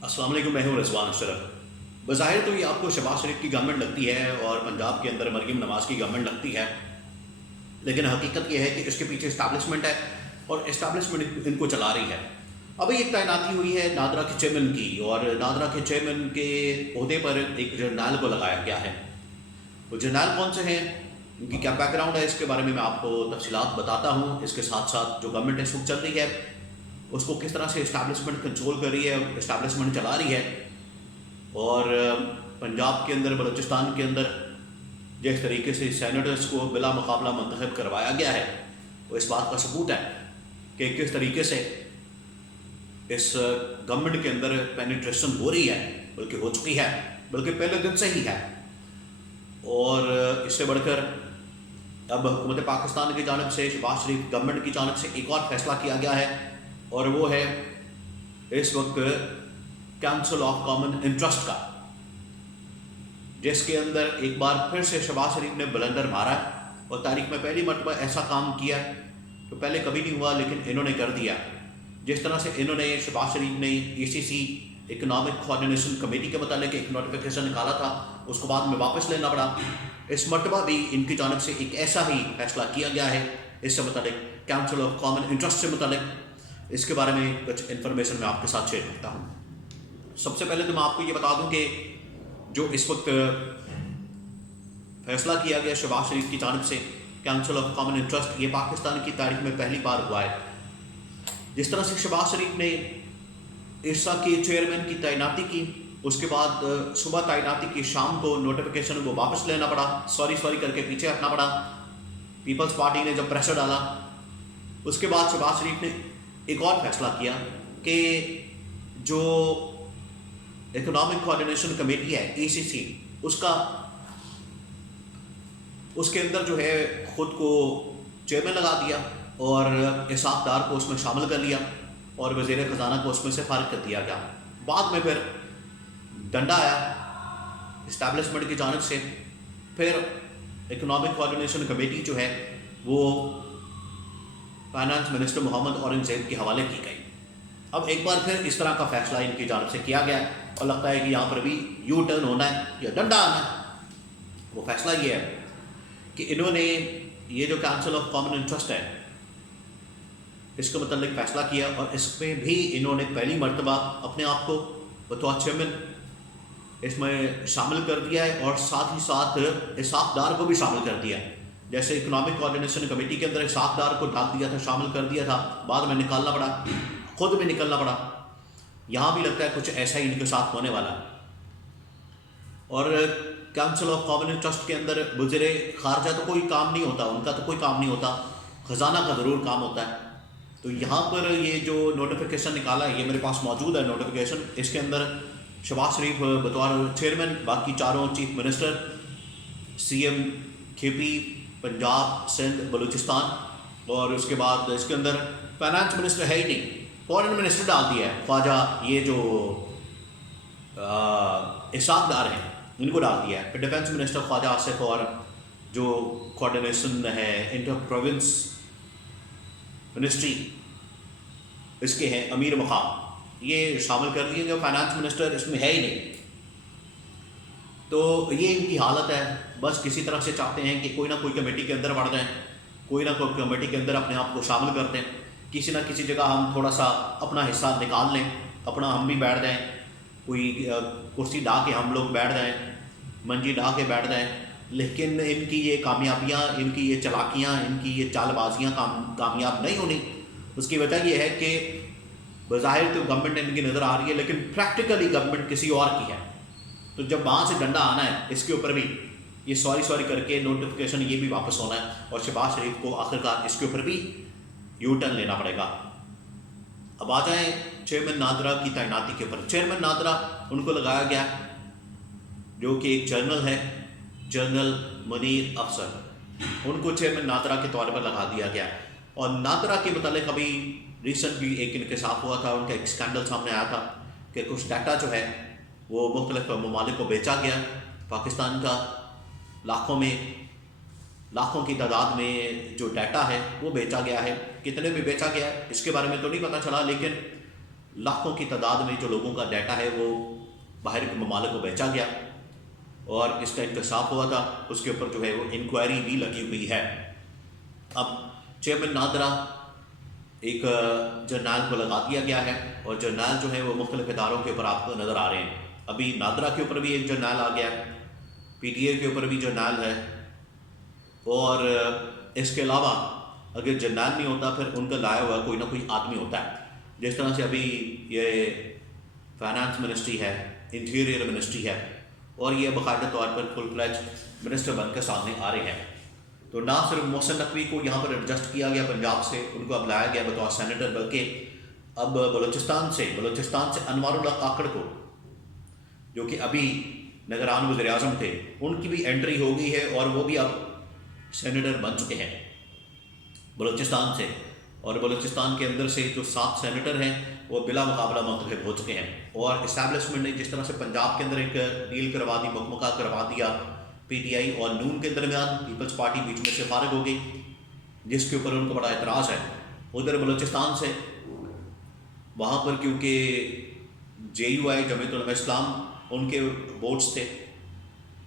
अस्सलाम वालेकुम, मैं हूँ रज़वान अशरफ। बज़ाहिर तो ये आपको शहबाज शरीफ की गवर्नमेंट लगती है और पंजाब के अंदर मरीम नवाज़ की गवर्नमेंट लगती है, लेकिन हकीकत ये है कि इसके पीछे इस्टेब्लिशमेंट है और इस्टेब्लिशमेंट इनको चला रही है। अभी एक तैनाती हुई है नादरा के चेयरमैन की, और नादरा के चेयरमैन के ओहदे पर एक जर्नैल को लगाया गया है। वो जर्नैल कौन से हैं, उनकी क्या बैकग्राउंड है, इसके बारे में मैं आपको तफसीलात बताता हूँ। इसके साथ साथ जो गवर्नमेंट इस वक्त चल रही है उसको किस तरह से इस्टेब्लिशमेंट कंट्रोल कर रही है, इस्टेब्लिशमेंट चला रही है, और पंजाब के अंदर, बलूचिस्तान के अंदर जिस तरीके से सैनेटर्स को बिला मुकाबला मुंतखब करवाया गया है, वो इस बात का सबूत है कि किस तरीके से इस गवर्नमेंट के अंदर पेनिट्रेशन हो रही है, बल्कि हो चुकी है, बल्कि पहले दिन से ही है। और इससे बढ़कर अब हुकूमत पाकिस्तान की जानब से, शहबाज शरीफ गवर्नमेंट की जानब से एक और फैसला किया गया है, और वो है इस वक्त काउंसिल ऑफ कॉमन इंटरेस्ट का, जिसके अंदर एक बार फिर से शहबाज शरीफ ने ब्लंडर मारा और तारीख में पहली मरतबा ऐसा काम किया तो पहले कभी नहीं हुआ, लेकिन इन्होंने कर दिया। जिस तरह से इन्होंने, शहबाज शरीफ ने ECC इकनॉमिक कोऑर्डिनेशन कमेटी के मतलब एक नोटिफिकेशन निकाला था, उसको बाद में वापस लेना पड़ा। इस मरतबा भी इनकी जानब से एक ऐसा ही फैसला किया गया है इससे मतलब काउंसिल ऑफ कॉमन इंटरेस्ट से मतलब। इसके बारे में कुछ इन्फॉर्मेशन मैं आपके साथ शेयर करता हूँ। सबसे पहले तो मैं आपको ये बता दूं कि जो इस वक्त फैसला किया गया शहबाज शरीफ की जानब से काउंसिल ऑफ कॉमन इंटरेस्ट, ये पाकिस्तान की तारीख में पहली बार हुआ है। जिस तरह से शहबाज शरीफ ने इरसा के चेयरमैन की तैनाती की, उसके बाद सुबह तैनाती की, शाम को नोटिफिकेशन को वापस लेना पड़ा, सॉरी करके पीछे हटना पड़ा। पीपल्स पार्टी ने जब प्रेशर डाला, उसके बाद शहबाज शरीफ ने एक और फैसला किया कि जो इकोनॉमिक कोऑर्डिनेशन कमेटी है ECC, उसके अंदर जो है खुद को चेयरमैन लगा दिया और इसाक डार को उसमें शामिल कर लिया और वज़ीर ख़जाना को उसमें से फारिग कर दिया गया। बाद में फिर डंडा आया इस्टेब्लिशमेंट की जानब से, फिर इकोनॉमिक कोऑर्डिनेशन कमेटी जो है वो फाइनेंस मिनिस्टर मोहम्मद औरंगज़ेब के हवाले की गई। अब एक बार फिर इस तरह का फैसला इनकी जानब से किया गया और लगता है कि यहाँ पर भी यू टर्न होना है या डंडा आना है। वो फैसला ये है कि इन्होंने ये जो काउंसिल ऑफ कॉमन इंटरेस्ट है इसके मतलब फैसला किया, और इसमें भी इन्होंने पहली मरतबा अपने आप को बतौर चेयरमैन इसमें शामिल कर दिया है, और साथ ही साथ इसाक डार को भी शामिल कर दिया है। जैसे इकोनॉमिक कोऑर्डिनेशन कमेटी के अंदर इसाक डार को डाल दिया था, शामिल कर दिया था, बाद में निकालना पड़ा, खुद भी निकलना पड़ा। यहाँ भी लगता है कुछ ऐसा ही इनके साथ होने वाला है। और काउंसिल ऑफ कॉमन इंटरेस्ट के अंदर वज़ीर ख़ारजा तो कोई काम नहीं होता, उनका तो कोई काम नहीं होता, ख़जाना का ज़रूर काम होता है। तो यहाँ पर ये जो नोटिफिकेशन निकाला है, ये मेरे पास मौजूद है नोटिफिकेशन। इसके अंदर शहबाज शरीफ बतौर चेयरमैन, बाकी चारों chief minister, CM KP Punjab, Sindh, Balochistan, और उसके बाद इसके अंदर फाइनेंस मिनिस्टर है ही नहीं, फॉरेन मिनिस्टर डाल दिया है, ख्वाजा ये जो इसाक डार हैं इनको डाल दिया है। फिर डिफेंस मिनिस्टर ख्वाजा आसिफ, और जो कोऑर्डिनेशन है इंटर प्रोविंस मिनिस्ट्री इसके हैं अमीर मकाम, ये शामिल कर दिए गए। फाइनेंस मिनिस्टर इसमें है ही नहीं। तो ये इनकी हालत है। बस किसी तरह से चाहते हैं कि कोई ना कोई कमेटी के अंदर बढ़ जाएं, कोई ना कोई कमेटी के अंदर अपने आप को शामिल कर दें, किसी ना किसी जगह हम थोड़ा सा अपना हिस्सा निकाल लें, अपना हम भी बैठ जाएं, कोई कुर्सी ढा के हम लोग बैठ जाएं, मंजी ढा के बैठ जाएं। लेकिन इनकी ये कामयाबियाँ, इनकी ये चलाकियाँ, इनकी ये चालबाजियाँ कामयाब नहीं होनी। उसकी वजह ये है कि बज़ाहिर तो गवर्नमेंट इनकी नज़र आ रही है, लेकिन प्रैक्टिकली गवर्नमेंट किसी और की है। तो जब वहाँ से डंडा आना है, इसके ऊपर भी ये सॉरी करके नोटिफिकेशन ये भी वापस होना है, और शहबाज शरीफ को आखिरकार इसके ऊपर भी यू टर्न लेना पड़ेगा। अब आ जाएँ चेयरमैन नादरा की तैनाती के ऊपर। चेयरमैन नादरा उनको लगाया गया जो कि एक जनरल है, जनरल मुनीर अफसर, उनको चेयरमैन नादरा के तौर पर लगा दिया गया। और नादरा के मतलब अभी रिसेंटली एक इनके साथ हुआ था, उनका एक स्कैंडल सामने आया था कि कुछ डाटा जो है वो मुख्तलिफ ममालिक को बेचा गया, पाकिस्तान का लाखों की तादाद में जो डाटा है वो बेचा गया है। कितने में बेचा गया है इसके बारे में तो नहीं पता चला, लेकिन लाखों की तादाद में जो लोगों का डाटा है वो बाहर के ममालिक को बेचा गया और इसका इंकशाफ हुआ था, उसके ऊपर जो है वो इंक्वायरी भी लगी हुई है। अब चेयरमैन नादरा एक जर्नल को लगा दिया गया है और जर्नल जो है वो मुख्तलिफ इदारों के ऊपर आपको नज़र आ रहे हैं। अभी नादरा के ऊपर भी एक जर्नल आ गया है, PTA के ऊपर भी जर्नल है, और इसके अलावा अगर जर्नल नहीं होता फिर उनका लाया हुआ कोई ना कोई आदमी होता है। जिस तरह से अभी ये फाइनेंस मिनिस्ट्री है, इंटीरियर मिनिस्ट्री है, और ये बाकायदा तौर पर फुल फ्लैज मिनिस्टर बनकर सामने आ रहे हैं। तो ना सिर्फ मोहसिन नकवी को यहाँ पर एडजस्ट किया गया पंजाब से, उनको अब लाया गया बतौर सेनेटर, बल्कि अब बलूचिस्तान से अनवारुल्लाह काकड़ को, जो कि अभी निगरान वज़ीर आज़म थे, उनकी भी एंट्री हो गई है और वो भी अब सेनेटर बन चुके हैं बलूचिस्तान से। और बलूचिस्तान के अंदर से जो 7 सेनेटर हैं वो बिला मुकाबला मुंतखब हो चुके हैं। और इस्टेब्लिशमेंट ने जिस तरह से पंजाब के अंदर एक डील करवा दी, मुकमका करवा दिया PTI और नून के दरमियान, पीपल्स पार्टी बीच में से फारिग हो गई, जिसके ऊपर उनको बड़ा एतराज़ है। उधर बलूचिस्तान से वहाँ पर क्योंकि JUI जमीयत उलमा इस्लाम उनके वोट्स थे,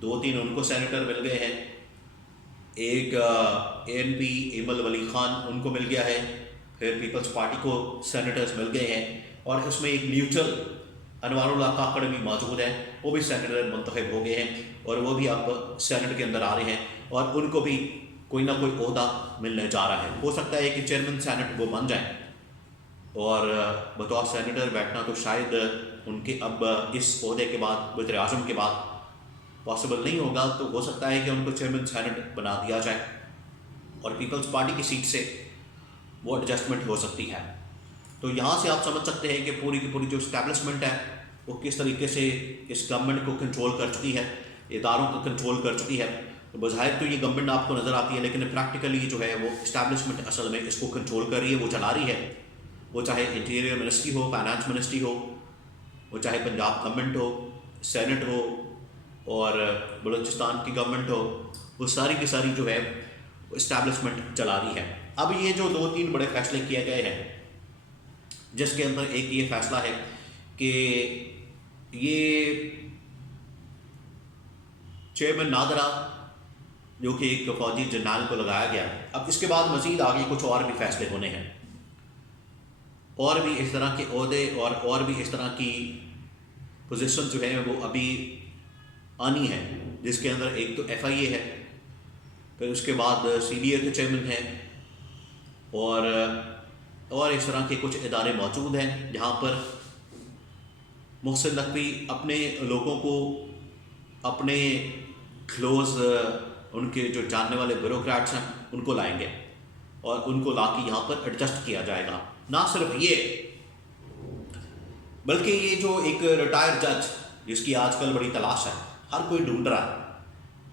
2-3 उनको सेनेटर मिल गए हैं, एक ANP इमल वली खान उनको मिल गया है, फिर पीपल्स पार्टी को सेनेटर्स मिल गए हैं, और उसमें एक न्यूट्रल अनवारुल्लाह काकड़ भी मौजूद है, वो भी सेनेटर मुंतखब हो गए हैं और वो भी अब सेनेट के अंदर आ रहे हैं और उनको भी कोई ना कोई ओहदा मिलने जा रहा है। हो सकता है कि चेयरमैन सेनेट वो बन जाए और बतौर सेनेटर बैठना तो शायद उनके अब इस ओहदे के बाद, वज़ीर आज़म के बाद पॉसिबल नहीं होगा। तो हो सकता है कि उनको चेयरमैन सेनेट बना दिया जाए और पीपल्स पार्टी की सीट से वो एडजस्टमेंट हो सकती है। तो यहाँ से आप समझ सकते हैं कि पूरी की पूरी जो इस्टेब्लिशमेंट है वो किस तरीके से इस गवर्नमेंट को कंट्रोल कर चुकी है, इदारों को कंट्रोल कर चुकी है। तो बज़ाहिर तो ये गवर्नमेंट आपको नज़र आती है, लेकिन प्रैक्टिकली जो है वो इस्टेब्लिशमेंट असल में इसको कंट्रोल कर रही है, वो चला रही है। वो चाहे इंटीरियर मिनिस्ट्री हो, फाइनेंस मिनिस्ट्री हो, वो चाहे पंजाब गवर्नमेंट हो, सेनेट हो और बलूचिस्तान की गवर्नमेंट हो, वो सारी की सारी जो है इस्टेब्लिशमेंट चला रही है। अब ये जो 2-3 बड़े फैसले किए गए हैं, जिसके अंदर एक ये फैसला है कि ये चेयरमैन नादरा जो कि एक फौजी जर्नल को लगाया गया, अब इसके बाद मज़ीद आगे कुछ और भी फैसले होने हैं, और भी इस तरह के ओहदे और भी इस तरह की पोजीशन जो है वो अभी आनी है, जिसके अंदर एक तो FIA है, फिर उसके बाद CBA के चेयरमैन हैं, और इस तरह के कुछ इदारे मौजूद हैं जहाँ पर मोहसिन नकवी अपने लोगों को, अपने क्लोज उनके जो जानने वाले ब्यूरोक्रेट्स हैं उनको लाएंगे और उनको लाके यहाँ पर एडजस्ट किया जाएगा। ना सिर्फ ये, बल्कि ये जो एक रिटायर्ड जज जिसकी आजकल बड़ी तलाश है, हर कोई ढूंढ रहा है,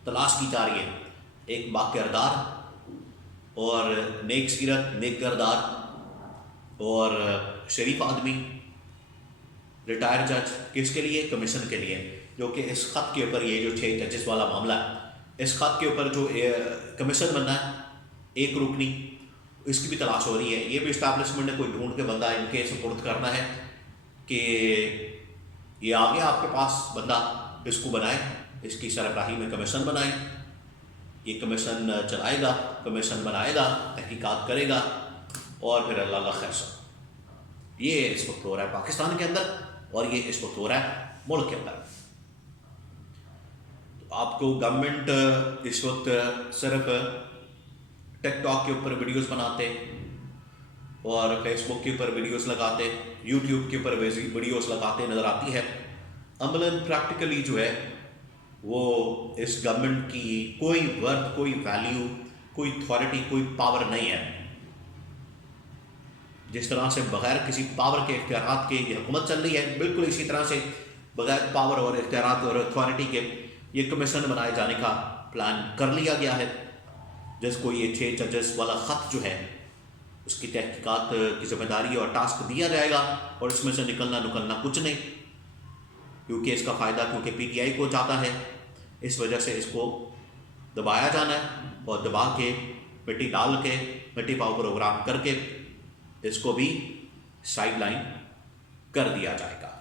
तलाश की जा रही है, एक बाकिरदार और नेक सीरत, नेक किरदार और शरीफ आदमी रिटायर्ड जज। किसके लिए? कमीशन के लिए, जो कि इस ख़त के ऊपर, ये जो 6 जजेस वाला मामला है, इस ख़त के ऊपर जो कमीशन बनना है एक रुकनी, इसकी भी तलाश हो रही है। ये भी इस्टेब्लिशमेंट ने कोई ढूंढ के बंदा इनके सुपुर्द करना है कि ये आ गया आपके पास बंदा, इसको बनाए, इसकी सरबराही में कमीशन बनाए, ये कमीशन चलाएगा, कमीशन बनाएगा, तहकीकात करेगा और फिर अल्लाह खैर सब। ये इस वक्त हो रहा है पाकिस्तान के अंदर और ये इस वक्त हो रहा है मुल्क के अंदर। तो आपको गवर्नमेंट इस वक्त सिर्फ टिकटॉक के ऊपर वीडियोस बनाते और फेसबुक के ऊपर वीडियोस लगाते, यूट्यूब के ऊपर वीडियोस लगाते नज़र आती है। अमलन प्रैक्टिकली जो है वो इस गवर्नमेंट की कोई वर्थ, कोई वैल्यू, कोई अथॉरिटी, कोई पावर नहीं है। जिस तरह से बगैर किसी पावर के, इख्तियारात के ये हुकूमत चल रही है, बिल्कुल इसी तरह से बगैर पावर और इख्तियारात और अथॉरिटी के ये कमीशन बनाए जाने का प्लान कर लिया गया है, जिसको ये 6 जजेस वाला ख़त जो है उसकी तहकीकात की जिम्मेदारी और टास्क दिया जाएगा और इसमें से निकलना कुछ नहीं, क्योंकि इसका फ़ायदा क्योंकि PTI को जाता है, इस वजह से इसको दबाया जाना है और दबा के मिट्टी डाल के, मिट्टी पाव प्रोग्राम करके इसको भी साइड लाइन کر دیا جائے گا.